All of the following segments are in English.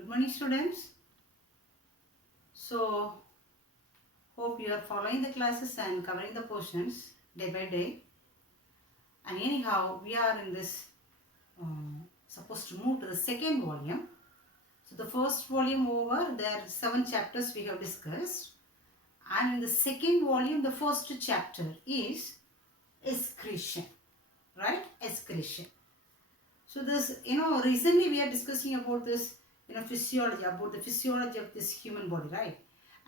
Good morning, students. So, hope you are following the classes and covering the portions day by day. And anyhow, we are in this supposed to move to the second volume. So, the first volume over, there are 7 chapters we have discussed. And in the second volume, the first chapter is excretion, right? Excretion. So, this, recently we are discussing about this, physiology, about the physiology of this human body, right?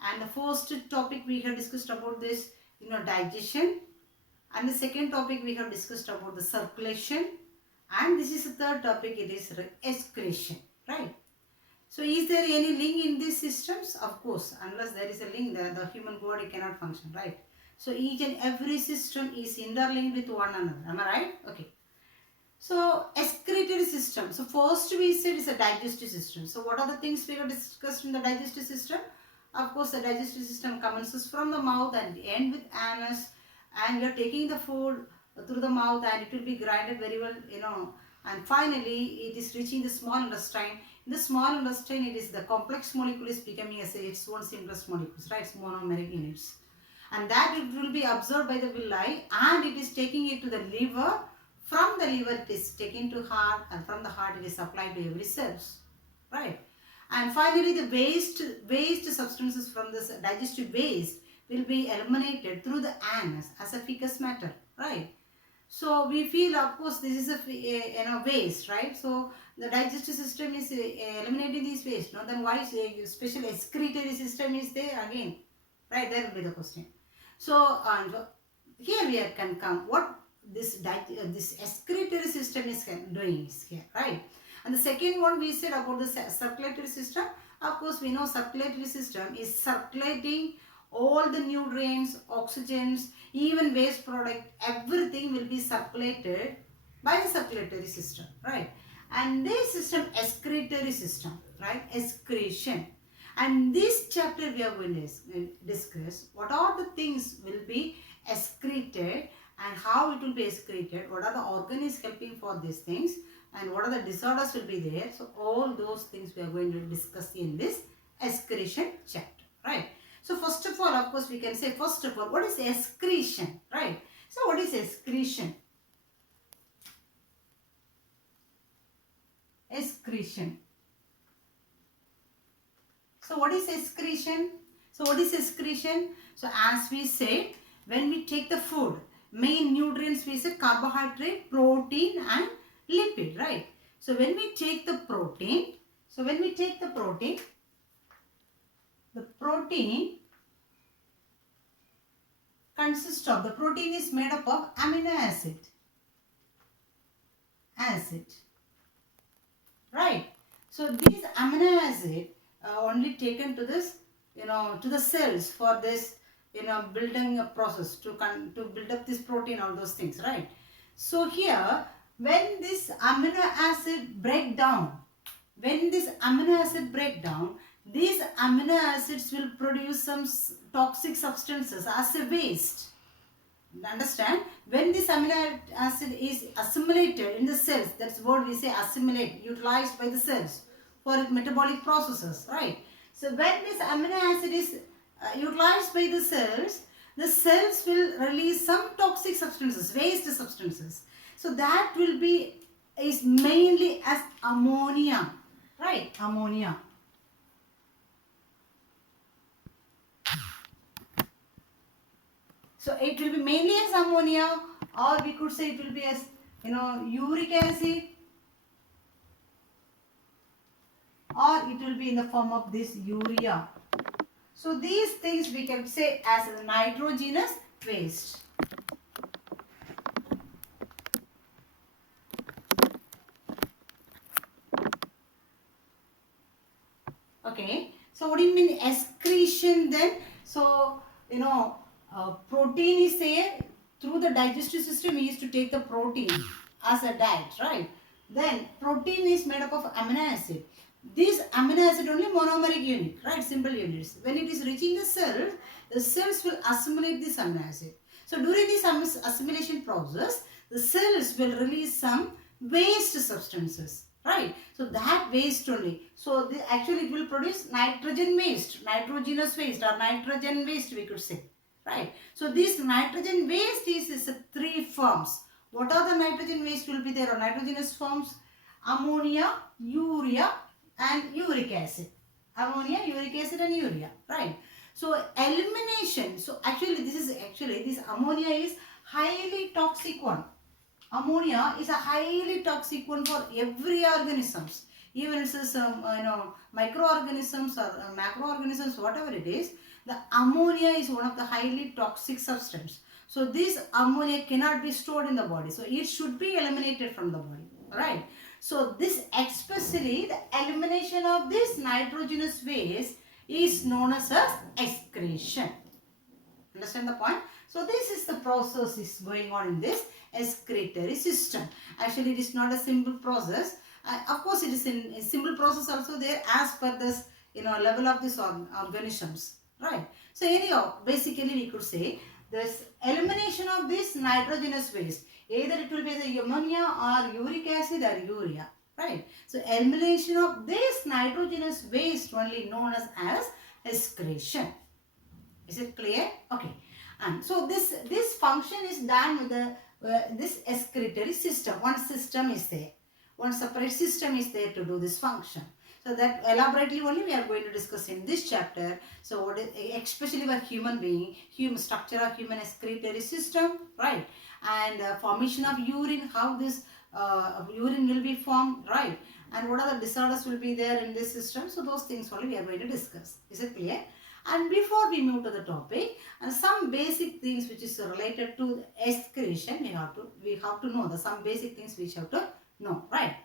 And the first topic we have discussed about this, digestion. And the second topic we have discussed about the circulation. And this is the third topic, it is excretion, right? So is there any link in these systems? Of course, unless there is a link, the human body cannot function, right? So each and every system is interlinked with one another. Am I right? Okay. So excretory system. So first we said is a digestive system. So what are the things we have discussed in the digestive system? Of course, the digestive system commences from the mouth and end with anus, and we are taking the food through the mouth and it will be grinded very well, and finally it is reaching the small intestine. In the small intestine, it is the complex molecule is becoming its own simplest molecules, right? It's monomeric units. And that it will be absorbed by the villi and it is taking it to the liver. From the liver it is taken to heart, and from the heart it is supplied to every cells, right? And finally the waste substances from this digestive waste will be eliminated through the anus as a fecal matter, right? So we feel, of course, this is a waste, right? So the digestive system is eliminating these waste. No? Then why a special excretory system is there again, right? That will be the question. So here we can come what this excretory system is doing is here, right? And the second one we said about the circulatory system. Of course, we know circulatory system is circulating all the nutrients, oxygens, even waste product, everything will be circulated by the circulatory system, right? And this system, excretory system, right? Excretion. And this chapter we are going to discuss what are the things will be excreted and how it will be excreted, what are the organs helping for these things, and what are the disorders will be there. So all those things we are going to discuss in this excretion chapter, right? So first of all, of course, we can say first of all, what is excretion, right? So what is excretion? Excretion. So what is excretion? So what is excretion? So as we said, when we take the food, main nutrients we said carbohydrate, protein and lipid, right? So when we take the protein, the protein consists of, the protein is made up of amino acid, right? So these amino acid only taken to this, to the cells for this, building a process to build up this protein, all those things, right? So here, when this amino acid break down, these amino acids will produce some toxic substances as a waste. Understand? When this amino acid is assimilated in the cells, that's what we say assimilate, utilized by the cells for metabolic processes, right? So when this amino acid is utilized by the cells will release some toxic substances, waste substances. So that will be is mainly as ammonia, right? Ammonia. So it will be mainly as ammonia, or we could say it will be as uric acid, or it will be in the form of this urea. So these things we can say as a nitrogenous waste. Okay. So what do you mean excretion then? So protein is there. Through the digestive system we used to take the protein as a diet, right? Then protein is made up of amino acid. This amino acid only monomeric unit, right? Simple units. When it is reaching the cells will assimilate this amino acid. So during this assimilation process, the cells will release some waste substances, right? So that waste only. So actually it will produce nitrogen waste, nitrogenous waste or nitrogen waste we could say, right? So this nitrogen waste is three forms. What are the nitrogen waste will be there or nitrogenous forms? Ammonia, urea and uric acid. Ammonia, uric acid and urea, right? So elimination, so actually this ammonia is highly toxic one. Ammonia is a highly toxic one for every organisms. Even it's microorganisms or macroorganisms, whatever it is, the ammonia is one of the highly toxic substance. So this ammonia cannot be stored in the body. So it should be eliminated from the body. Right? So this especially the elimination of this nitrogenous waste is known as excretion. Understand the point? So this is the process is going on in this excretory system. Actually, it is not a simple process. Of course, it is in a simple process also there as per this level of these organisms, right? So anyhow, basically we could say this elimination of this nitrogenous waste, either it will be the ammonia or uric acid or urea, right? So elimination of this nitrogenous waste only known as excretion. Is it clear? Okay. And so this function is done with the this excretory system. One system is there. One separate system is there to do this function. So that elaborately only we are going to discuss in this chapter. So what is, especially for human being, human structure of human excretory system, right? And formation of urine, how this urine will be formed, right? And what are the disorders will be there in this system. So those things only we are going to discuss. Is it clear? And before we move to the topic, some basic things which is related to excretion, we have to know the some basic things which have to know, right?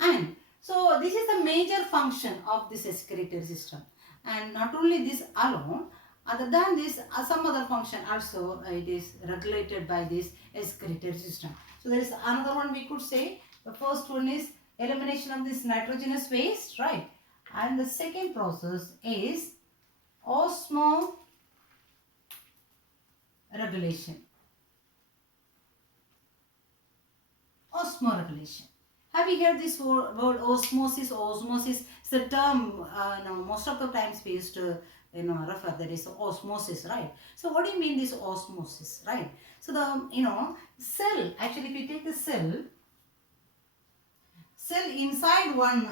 And so this is the major function of this excretory system. And not only this alone, other than this, some other function also it is regulated by this excretory system. So there is another one we could say. The first one is elimination of this nitrogenous waste, right? And the second process is osmoregulation. Osmoregulation. Have you heard this word osmosis? Osmosis is a term most of the times we used to refer that is osmosis, right? So what do you mean this osmosis, right? So the cell, actually if you take the cell inside one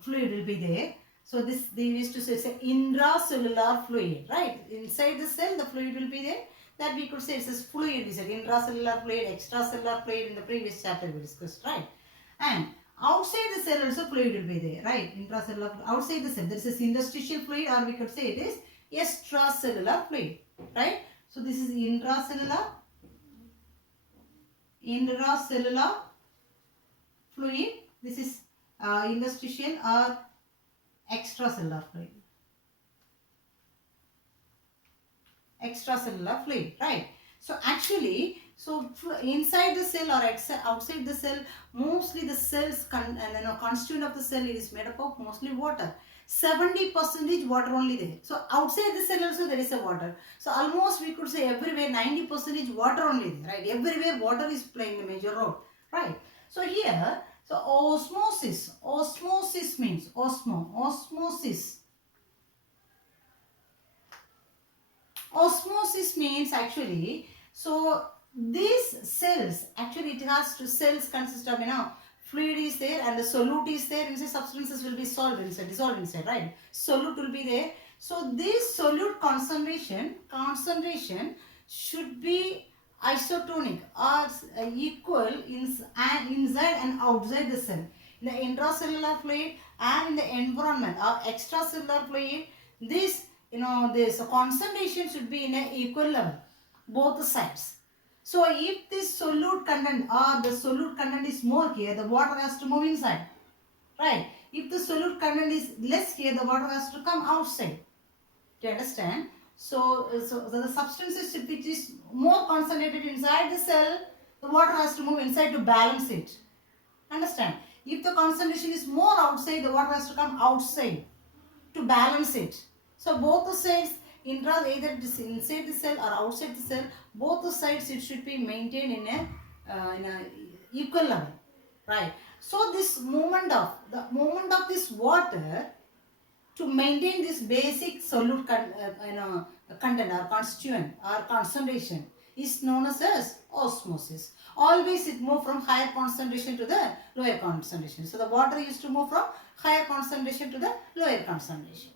fluid will be there. So this they used to say it's an intracellular fluid, right? Inside the cell, the fluid will be there. That we could say it's a fluid. We said intracellular fluid, extracellular fluid in the previous chapter we discussed, right? And outside the cell also fluid will be there, right? Intracellular outside the cell there is a interstitial fluid, or we could say it is extracellular fluid, right? So this is intracellular fluid. This is interstitial or extracellular fluid. Extracellular fluid, right? So actually, so inside the cell or outside the cell, mostly the cells constituent of the cell is made up of mostly water. 70% water only there. So outside the cell also there is a water. So almost we could say everywhere 90% water only there, right? Everywhere water is playing a major role, right? So here, so osmosis means osmosis. Osmosis means actually, so these cells, actually it has to cells consist of, fluid is there and the solute is there, inside substances will be dissolved inside, right? Solute will be there. So this solute concentration should be isotonic or equal inside and outside the cell. In the intracellular fluid and in the environment or extracellular fluid, this this concentration should be in an equal level, both sides. So if this solute content or the solute content is more here, the water has to move inside, right? If the solute content is less here, the water has to come outside. Do you understand? So the substances which is more concentrated inside the cell, the water has to move inside to balance it. Understand? If the concentration is more outside, the water has to come outside to balance it. So both the sides, either it is inside the cell or outside the cell, both the sides it should be maintained in a equal level, right? So this movement of this water to maintain this basic solute content or constituent or concentration is known as osmosis. Always it moves from higher concentration to the lower concentration. So the water used to move from higher concentration to the lower concentration.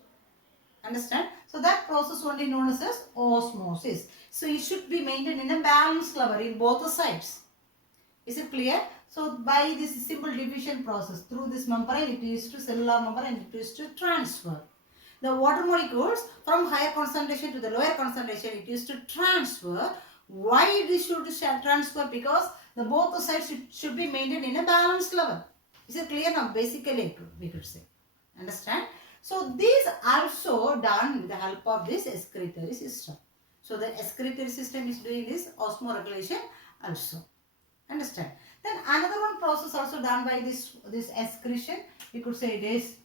Understand? So that process only known as osmosis. So it should be maintained in a balanced level in both the sides. Is it clear? So by this simple division process, through this membrane it is to cellular membrane and it is to transfer. The water molecules from higher concentration to the lower concentration it is to transfer. Why it should transfer? Because the both the sides should be maintained in a balanced level. Is it clear now? Basically we could say. Understand? So these also done with the help of this excretory system. So the excretory system is doing this osmoregulation also. Understand? Then another one process also done by this excretion, we could say it is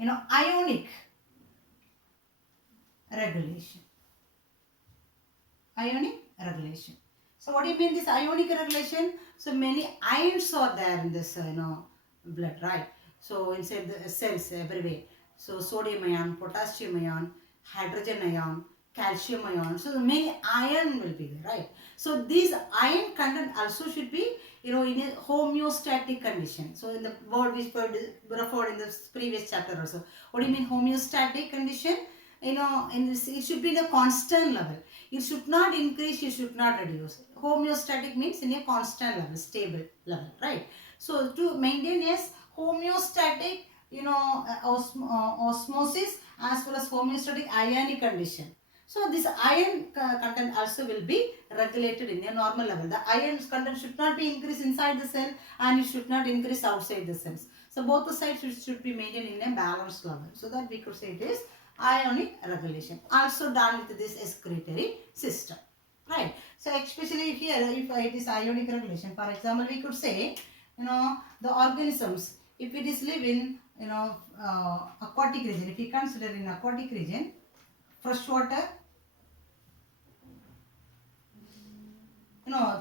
ionic regulation. Ionic regulation. So what do you mean this ionic regulation? So many ions are there in this blood, right? So inside the cells everywhere. So sodium ion, potassium ion, hydrogen ion, calcium ion. So many iron will be there, right? So these iron content also should be in a homeostatic condition. So in the word we referred in the previous chapter also. What do you mean homeostatic condition? In this, it should be in a constant level. It should not increase, it should not reduce. Homeostatic means in a constant level, stable level, right? So to maintain a homeostatic, osmosis as well as homeostatic ionic condition. So this iron content also will be regulated in a normal level. The iron content should not be increased inside the cell and it should not increase outside the cells. So both the sides should be maintained in a balanced level. So that we could say it is ionic regulation. Also done with this excretory system. Right. So especially here if it is ionic regulation, for example we could say the organisms, if it is live in aquatic region, if we consider in aquatic region, fresh water,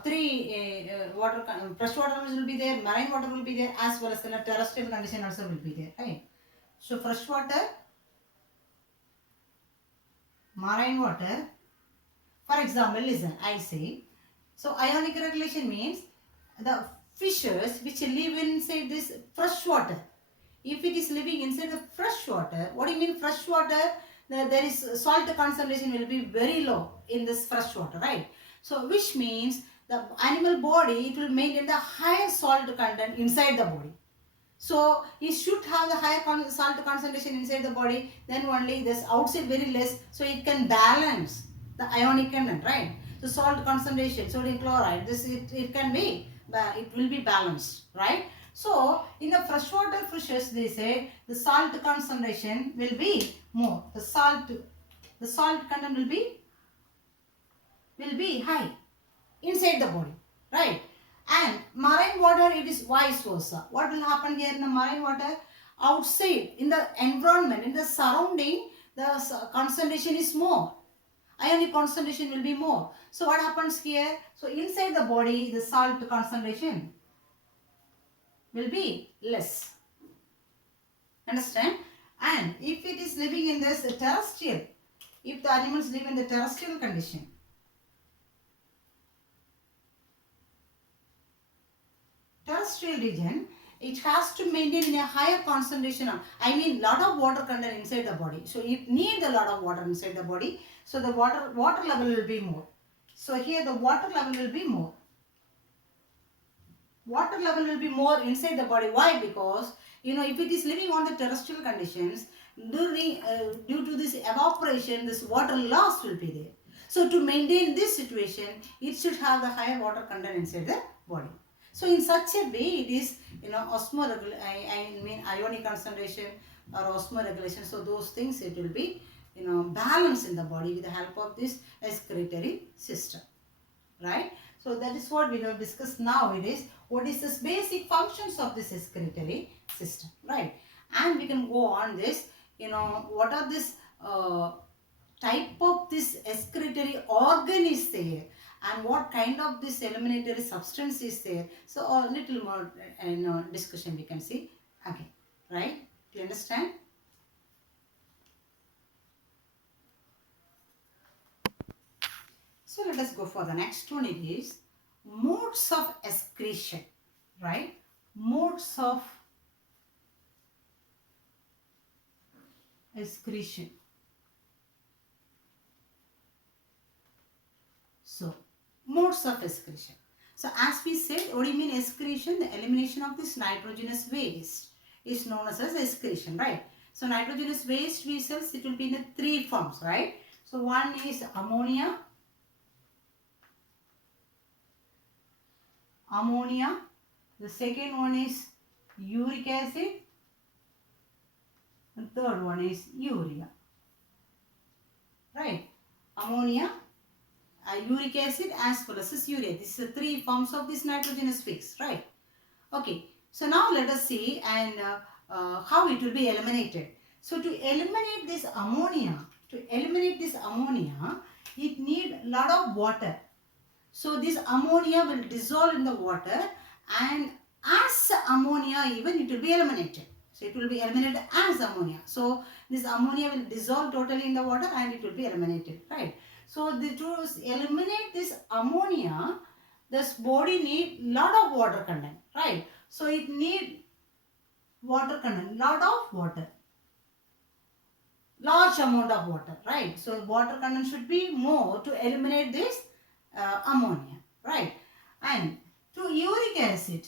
three water, fresh water will be there, marine water will be there, as well as terrestrial condition also will be there, right? So fresh water, marine water, for example, listen, I say, so ionic regulation means the fishes which live inside this fresh water. If it is living inside the fresh water, what do you mean fresh water? There is salt concentration will be very low in this fresh water, right? So which means the animal body, it will maintain the higher salt content inside the body. So it should have the higher salt concentration inside the body, then only this outside very less, so it can balance the ionic content, right? So salt concentration, sodium chloride, this it can be, it will be balanced, right? So in the freshwater fishes, they say the salt concentration will be more. The salt content will be high inside the body, right? And marine water, it is vice versa. What will happen here in the marine water? Outside in the environment, in the surrounding, the concentration is more. Ionic concentration will be more. So what happens here? So inside the body, the salt concentration will be less. Understand? And if it is living in this terrestrial, if the animals live in the terrestrial condition, terrestrial region, it has to maintain in a higher concentration of, lot of water content inside the body. So it needs a lot of water inside the body. So the water level will be more. So here the water level will be more. Water level will be more inside the body. Why? Because if it is living on the terrestrial conditions, due to this evaporation, this water loss will be there. So to maintain this situation, it should have the higher water content inside the body. So in such a way, it is ionic concentration or osmoregulation. So those things, it will be balanced in the body with the help of this excretory system, right? So that is what we will discuss now. It is what is the basic functions of this excretory system, right? And we can go on this. What are this type of this excretory organ is there, and what kind of this eliminatory substance is there. So a little more discussion we can see. Okay, right? Do you understand? So let us go for the next one. It is modes of excretion, right? Modes of excretion. So, modes of excretion. So, as we said, what do you mean excretion? The elimination of this nitrogenous waste is known as excretion, right? So, nitrogenous waste we said it will be in the three forms, right? So, one is ammonia. The second one is uric acid. The third one is urea, right? Ammonia, uric acid as well as urea. These are three forms of this nitrogenous waste, right? Okay, so now let us see and how it will be eliminated. So to eliminate this ammonia, it need a lot of water. So this ammonia will dissolve in the water, and as ammonia even it will be eliminated. So it will be eliminated as ammonia. So this ammonia will dissolve totally in the water and it will be eliminated, right? So to eliminate this ammonia, this body need lot of water content, right? So it need water content, lot of water, large amount of water, right? So water content should be more to eliminate this ammonia, right? And to uric acid,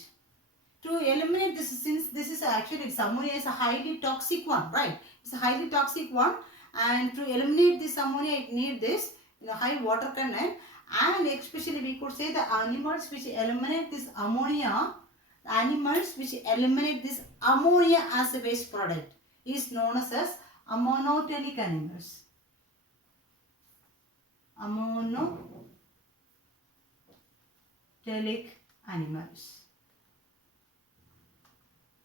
to eliminate this, since this is actually, it's ammonia is a highly toxic one, right? It's a highly toxic one, and to eliminate this ammonia it need this high water content, and especially we could say the animals which eliminate this ammonia, as a waste product is known as ammonotelic animals. Ammonotelic animals.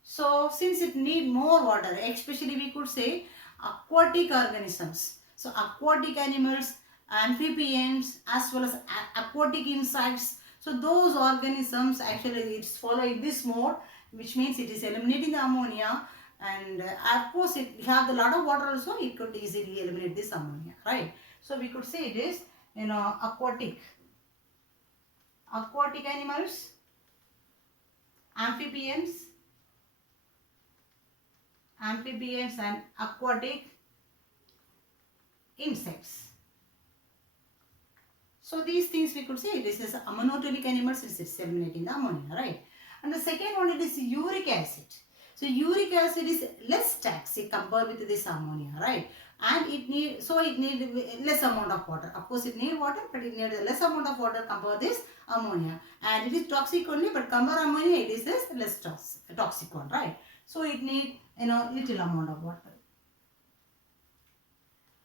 So since it need more water, especially we could say aquatic organisms. So aquatic animals, amphibians as well as aquatic insects. So those organisms actually it's following this mode, which means it is eliminating the ammonia, and of course if you have a lot of water also it could easily eliminate this ammonia, right? So we could say it is aquatic animals, amphibians and aquatic insects. So these things we could say this is ammonotelic animals, it's eliminating the ammonia, right? And the second one it is uric acid. So uric acid is less toxic compared with this ammonia, right? And it need less amount of water. Of course it need water, but it need less amount of water compared this ammonia. And it is toxic only, but compared ammonia it is less toxic one, right? So it need little amount of water.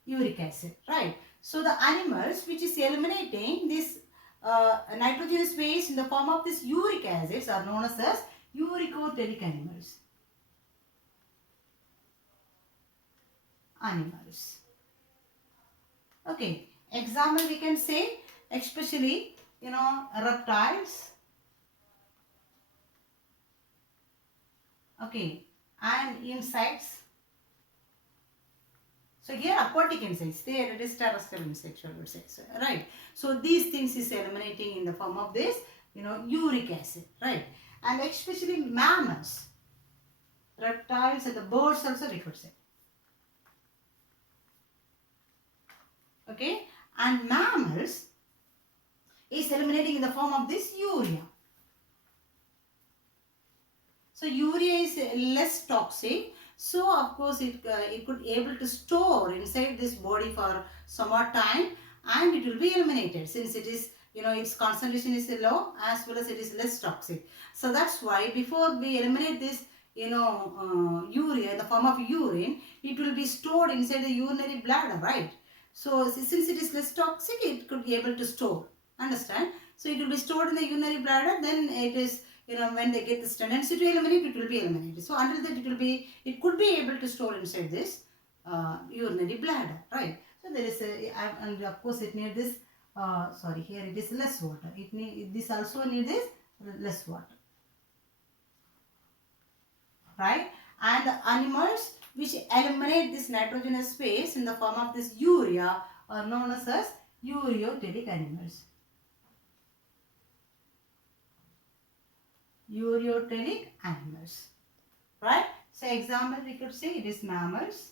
Uric acid, right? So the animals which is eliminating this nitrogenous waste in the form of this uric acids are known as uricotelic animals. Okay, example we can say especially reptiles, okay, and insects. So here aquatic insects, there it is terrestrial insects, I would say, so, right? So these things is eliminating in the form of this, uric acid, right? And especially mammals, reptiles and the birds also we could say. Okay, and mammals is eliminating in the form of this urea. So urea is less toxic. So of course it could able to store inside this body for some more time, and it will be eliminated since it is its concentration is low as well as it is less toxic. So that's why before we eliminate this urea in the form of urine, it will be stored inside the urinary bladder, right? So since it is less toxic, it could be able to store. Understand? So it will be stored in the urinary bladder. Then it is when they get this tendency to eliminate, it will be eliminated. So until that it could be able to store inside this urinary bladder, right? So there is and of course it needs this sorry, here it is less water. This also needs less water, right? And the animals which eliminate this nitrogenous space in the form of this urea are known as ureotelic animals. Ureotelic animals, right? So example we could say it is mammals,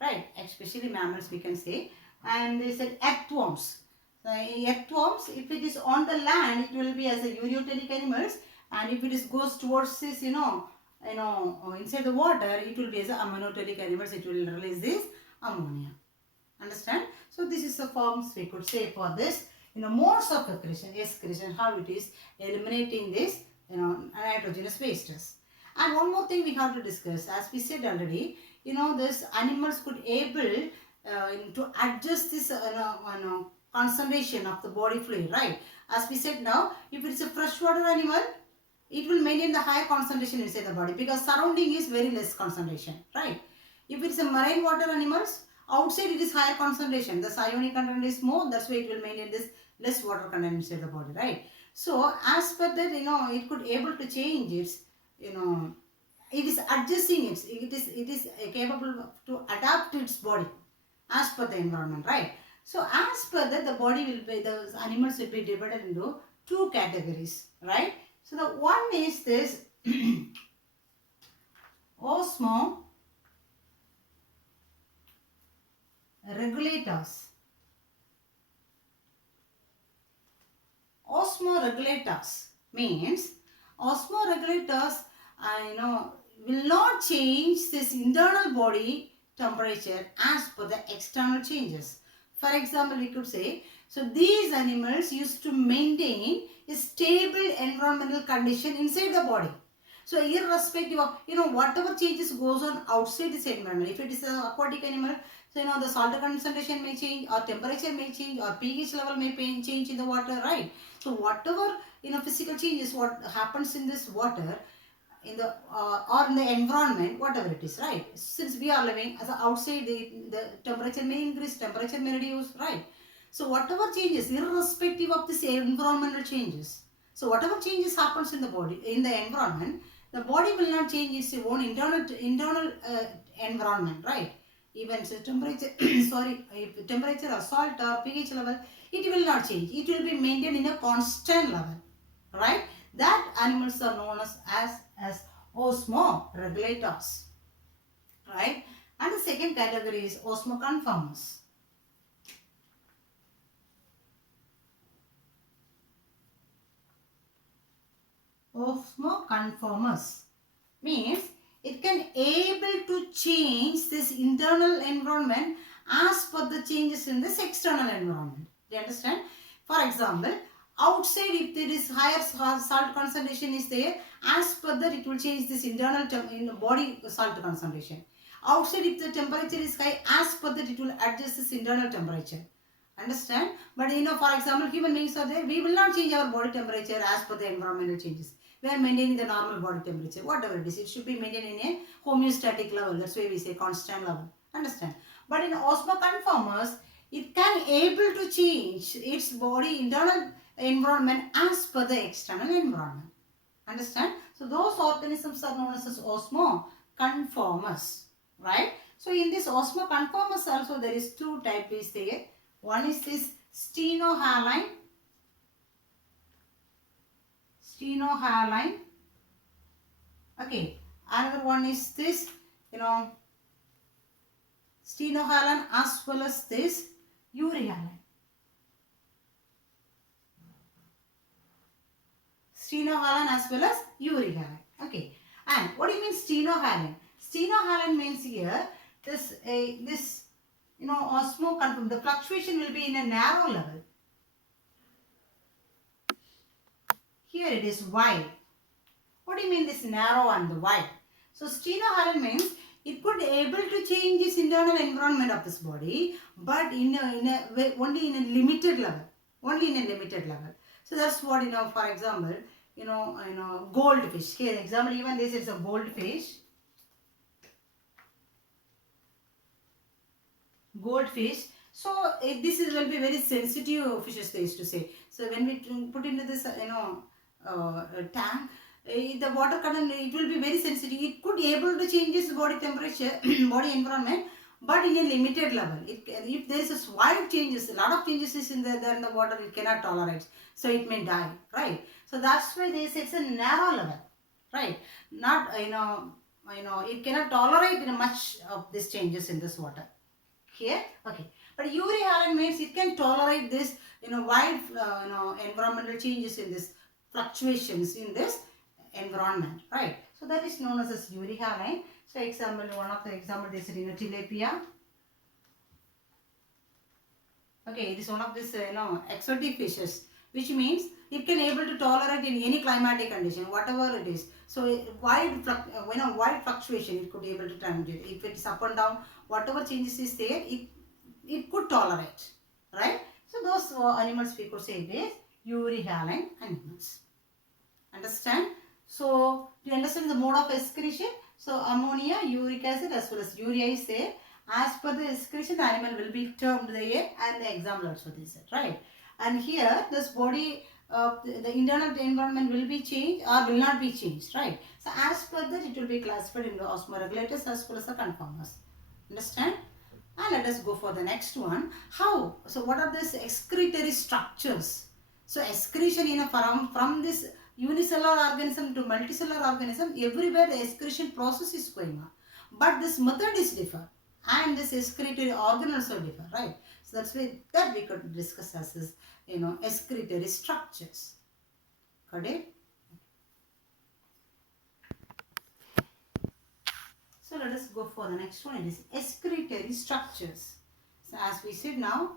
right? Especially mammals we can say. And they said earthworms. So earthworms, if it is on the land, it will be as a ureotelic animals, and if it is goes towards this, inside the water, it will be as a ammonotelic animals. It will release this ammonia. Understand? So this is the forms we could say for this. Modes of excretion, how it is eliminating this, nitrogenous wastes. And one more thing we have to discuss, as we said already, this animals could able to adjust this concentration of the body fluid, right? As we said now, if it's a freshwater animal, it will maintain the higher concentration inside the body because surrounding is very less concentration, right? If it's a marine water animals, outside it is higher concentration. The ionic content is more, that's why it will maintain this less water content inside the body, right? So as per that, it could able to change its, it is adjusting it is capable to adapt to its body as per the environment, right? So as per that, the body will be, the animals will be divided into two categories, right? So the one is this osmoregulators. Osmoregulators means osmoregulators, will not change this internal body temperature as per the external changes. For example, we could say, so these animals used to maintain a stable environmental condition inside the body. So irrespective of, whatever changes goes on outside this environment, if it is an aquatic animal, so the salt concentration may change, or temperature may change, or pH level may change in the water, right? So whatever, physical changes, what happens in this water, in the or in the environment, whatever it is, right? Since we are living as outside, the temperature may increase, temperature may reduce, right? So whatever changes, irrespective of this environmental changes, so whatever changes happens in the body, in the environment, the body will not change its own internal environment, right? Even so temperature, sorry, if temperature or salt or pH level, it will not change. It will be maintained in a constant level, right? That animals are known as osmoregulators, right? And the second category is Osmoconformus. Osmoconformus means it can able to change this internal environment as per the changes in this external environment. Do you understand? For example, outside, if there is higher salt concentration is there, as per that it will change this internal in the body salt concentration. Outside, if the temperature is high, as per that it will adjust this internal temperature. Understand? But for example, human beings are there, we will not change our body temperature as per the environmental changes. We are maintaining the normal body temperature, whatever it is. It should be maintained in a homeostatic level. That's why we say constant level. Understand? But in Osmoconformus, it can able to change its body internal environment as per the external environment. Understand? So those organisms are known as Osmoconformus, right? So in this Osmoconformus also there is two types is there. One is this stenohaline. Okay. Another one is this, stenohaline as well as this urehaline. Stenohaline as well as urehaline. Okay. And what do you mean stenohaline? Stenohaline means here this osmoconform, the fluctuation will be in a narrow level. Here it is wide. What do you mean this narrow and the wide? So stenohaline means it could able to change its internal environment of this body, but only in a limited level. Only in a limited level. So that's what, for example, goldfish. Here example, even this is a goldfish. goldfish. So will be very sensitive fishes, they used to say. So when we put into this, tank, the water content, it will be very sensitive. It could able to change its body temperature, body environment, but in a limited level. If there is a wide changes, a lot of changes is there in the water, it cannot tolerate. So it may die, right? So that's why they say it's a narrow level, right? Not, it cannot tolerate much of these changes in this water. Here, okay. But euryhaline means it can tolerate this, wide, environmental changes in this, fluctuations in this environment, right? So that is known as euryhaline. So example, one of the example is tilapia. Okay, it is one of these, exotic fishes, which means it can able to tolerate in any climatic condition, whatever it is. So wide fluctuation, it could able to tolerate. If it is up and down, whatever changes is there, it could tolerate, right? So those animals we could say it is euryhaline animals. Understand? So to understand the mode of excretion, so ammonia, uric acid as well as urea is there. As per the excretion, the animal will be termed there, and the example also they said, right? And here this body, the internal environment will be changed or will not be changed, right? So as per that, it will be classified into osmoregulators as well as the conformers. Understand? And let us go for the next one. How? So what are these excretory structures? So excretion from this unicellular organism to multicellular organism, everywhere the excretion process is going on. But this method is different, and this excretory organ also differ, right? So that's why that we could discuss as this, excretory structures. Got it? So let us go for the next one. It is excretory structures. So as we said now,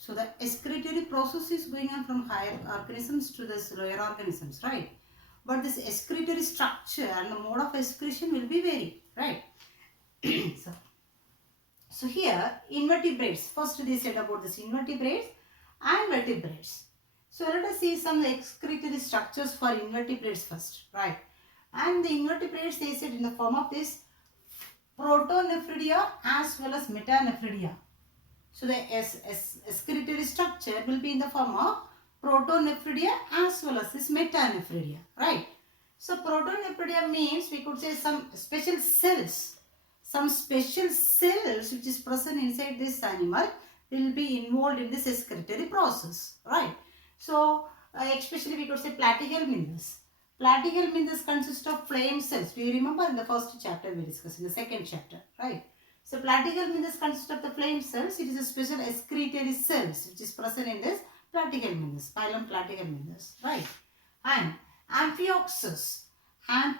so the excretory process is going on from higher organisms to the lower organisms, right? But this excretory structure and the mode of excretion will be varied, right? So here, invertebrates. First they said about this invertebrates and vertebrates. So let us see some excretory structures for invertebrates first, right? And the invertebrates, they said in the form of this protonephridia as well as metanephridia. So the excretory structure will be in the form of protonephridia as well as this metanephridia, right? So protonephridia means we could say some special cells. Some special cells which is present inside this animal will be involved in this excretory process, right? So especially we could say platyhelminthes. Platyhelminthes consist of flame cells. Do you remember in the first chapter we discussed, in the second chapter, right? So platyhelminthes consist of the flame cells. It is a special excretory cells which is present in this platyhelminthes, phylum platyhelminthes, right? And amphioxus and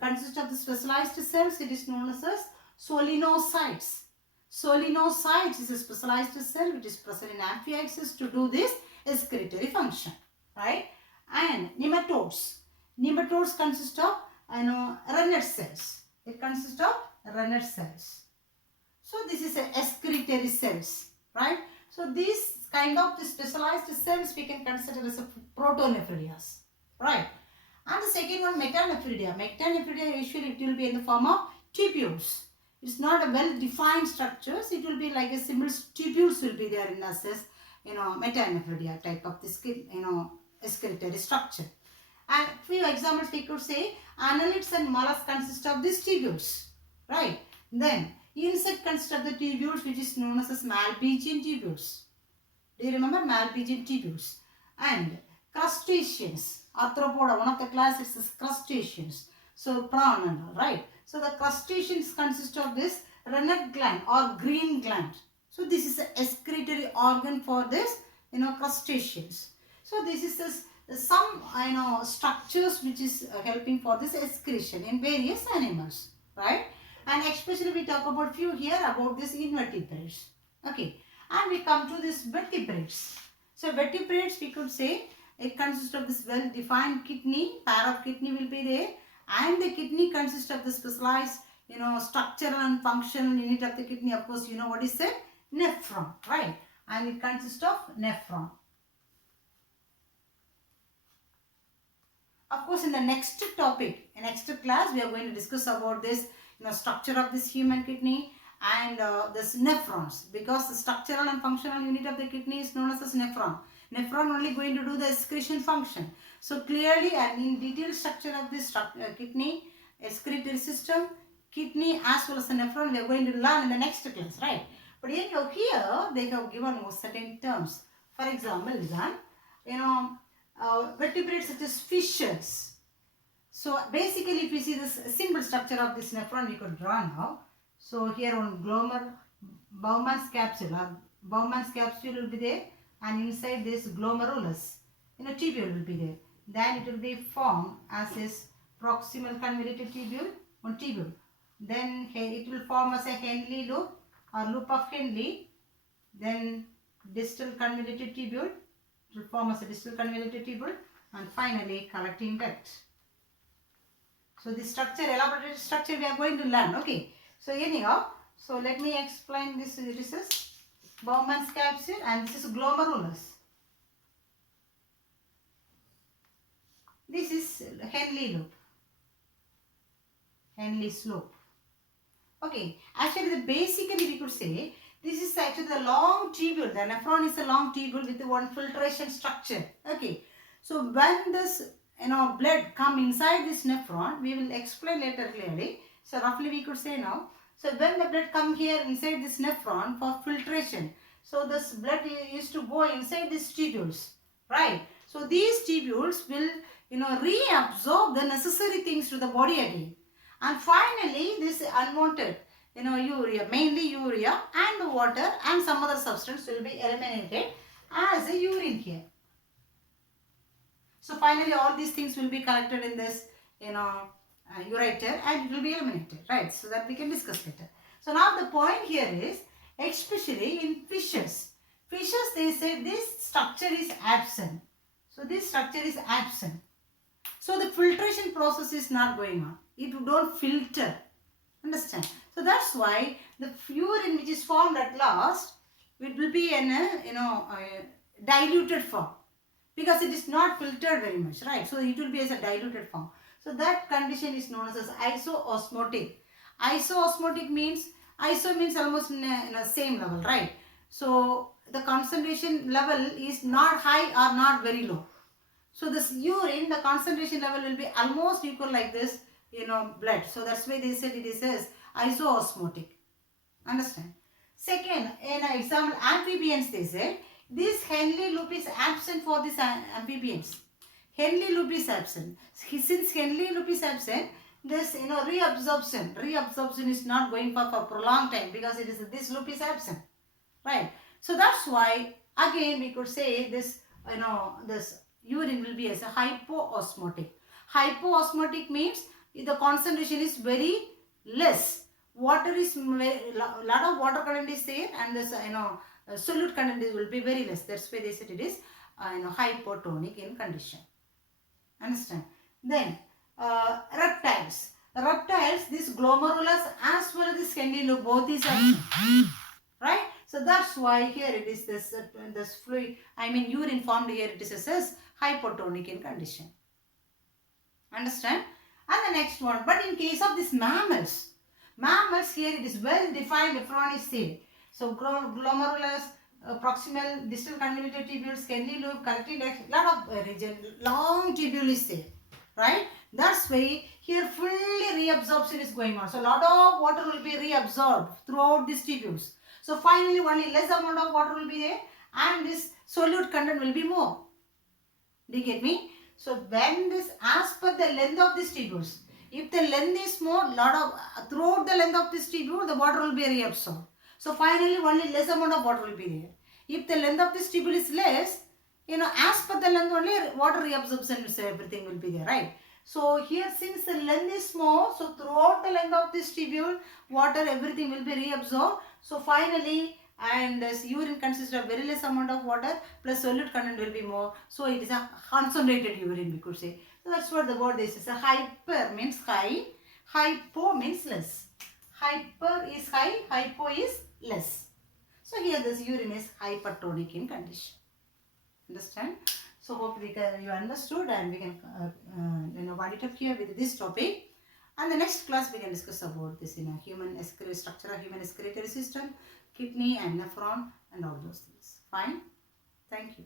consists of the specialized cells. It is known as solenocytes. Solenocytes is a specialized cell which is present in amphioxus to do this excretory function, right? And nematodes. Nematodes consist of rennet cells. It consists of rennet cells. So this is a excretory cells, right? So these kind of the specialized cells we can consider as a protonephridias, right? And the second one, metanephridia. Metanephridia usually it will be in the form of tubules. It's not a well-defined structures. It will be like a simple tubules will be there in us as metanephridia type of this excretory structure. And few examples we could say annelids and mollusks consist of these tubules, right? Then insect consists of the tubules which is known as Malpighian tubules. Do you remember Malpighian tubules? And crustaceans, arthropoda, one of the classes is crustaceans. So prawn and all, right? So the crustaceans consist of this rennet gland or green gland. So this is the excretory organ for this crustaceans. So this is some structures which is helping for this excretion in various animals, right? And especially we talk about few here about this invertebrates. Okay, and we come to this vertebrates. So vertebrates we could say it consists of this well-defined kidney, pair of kidney will be there, and the kidney consists of the specialized structural and functional unit of the kidney. Of course, you know what is it? Nephron, right? And it consists of nephron. Of course, in the next topic, in next class, we are going to discuss about this structure of this human kidney and this nephrons, because the structural and functional unit of the kidney is known as nephron. Nephron only going to do the excretion function. So clearly and in detailed structure of this kidney, excretory system, kidney as well as the nephron we are going to learn in the next class, right? But anyhow, here they have given certain terms. For example, vertebrates such as fishes. So basically, if you see this simple structure of this nephron, we could draw now. So here on Bowman's capsule, or Bowman's capsule will be there, and inside this glomerulus, tubule will be there. Then it will be formed as this proximal convoluted tubule, one tubule. Then it will form as a Henle loop or loop of Henle. Then distal convoluted tubule, it will form as a distal convoluted tubule, and finally collecting duct. So this structure, elaborated structure we are going to learn. Okay. So anyhow, so let me explain this. This is Bowman's capsule and this is glomerulus. This is Henle loop. Henle's loop. Okay. Actually, basically we could say this is actually the long tubule. The nephron is a long tubule with one filtration structure. Okay. So when this blood come inside this nephron, we will explain later clearly. So roughly we could say now. So when the blood come here inside this nephron for filtration, so this blood used to go inside these tubules, right? So these tubules will reabsorb the necessary things to the body again, and finally this unwanted urea, mainly urea and the water and some other substance will be eliminated as a urine here. So finally all these things will be collected in this ureter and it will be eliminated, right? So that we can discuss later. So now the point here is, especially in fishes. Fishes, they say this structure is absent. So this structure is absent. So the filtration process is not going on. It don't filter. Understand? So that's why the urine which is formed at last, it will be in a diluted form, because it is not filtered very much, right? So it will be as a diluted form. So that condition is known as isoosmotic. Isoosmotic means, iso means almost in a same level, right? So the concentration level is not high or not very low. So this urine, the concentration level will be almost equal like this, blood. So that's why they said it is as isoosmotic. Understand? Second, in example, amphibians, they said this Henle loop is absent for these amphibians. Henle loop is absent. Since Henle loop is absent, this reabsorption is not going for prolonged time, because it is this loop is absent, right? So that's why again we could say this this urine will be as a hypoosmotic. Hypoosmotic means the concentration is very less. Water is lot of water content is there, and this solute content will be very less. That's why they said it is hypotonic in condition. Understand? Then reptiles. Reptiles, this glomerulus as well as this Henle loop, both is absent, right? So that's why here it is this fluid, urine formed here, it is as hypotonic in condition. Understand? And the next one, but in case of this mammals here it is well defined nephron is there. So glomerulus, proximal, distal convoluted tubules, Henle loop, collecting duct, lot of region, long tubule is there, right? That's why here fully reabsorption is going on. So a lot of water will be reabsorbed throughout these tubules. So finally only less amount of water will be there, and this solute content will be more. Do you get me? So when this, as per the length of these tubules, if the length is more, throughout the length of this tubule, the water will be reabsorbed. So finally only less amount of water will be there. If the length of this tubule is less, as per the length only water reabsorption, everything will be there, right? So here since the length is small, so throughout the length of this tubule, water, everything will be reabsorbed. So finally, and this urine consists of very less amount of water plus solute content will be more. So it is a concentrated urine, we could say. So that's what the word is. So hyper means high, hypo means less. Hyper is high, hypo is less. So here this urine is hypertonic in condition. Understand? So hope you understood, and we can wind it up here with this topic. And the next class we can discuss about this in a human structure of human excretory system, kidney and nephron and all those things. Fine. Thank you.